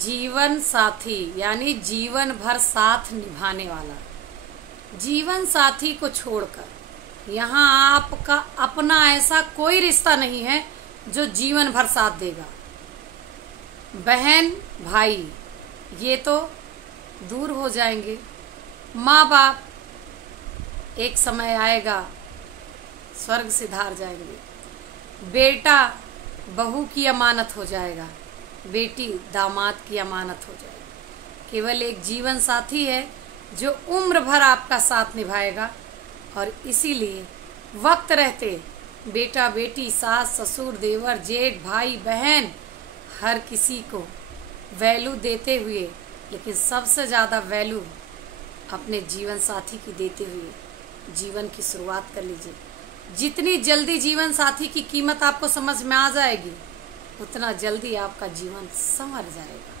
जीवन साथी यानी जीवन भर साथ निभाने वाला। जीवन साथी को छोड़कर यहाँ आपका अपना ऐसा कोई रिश्ता नहीं है जो जीवन भर साथ देगा। बहन भाई ये तो दूर हो जाएंगे, माँ बाप एक समय आएगा स्वर्ग सिधार जाएंगे, बेटा बहू की अमानत हो जाएगा, बेटी दामाद की अमानत हो जाएगी। केवल एक जीवन साथी है जो उम्र भर आपका साथ निभाएगा। और इसीलिए वक्त रहते बेटा बेटी सास ससुर देवर जेठ भाई बहन हर किसी को वैल्यू देते हुए, लेकिन सबसे ज़्यादा वैल्यू अपने जीवन साथी की देते हुए जीवन की शुरुआत कर लीजिए। जितनी जल्दी जीवन साथी की कीमत आपको समझ में आ जाएगी उतना जल्दी आपका जीवन संवर जाएगा।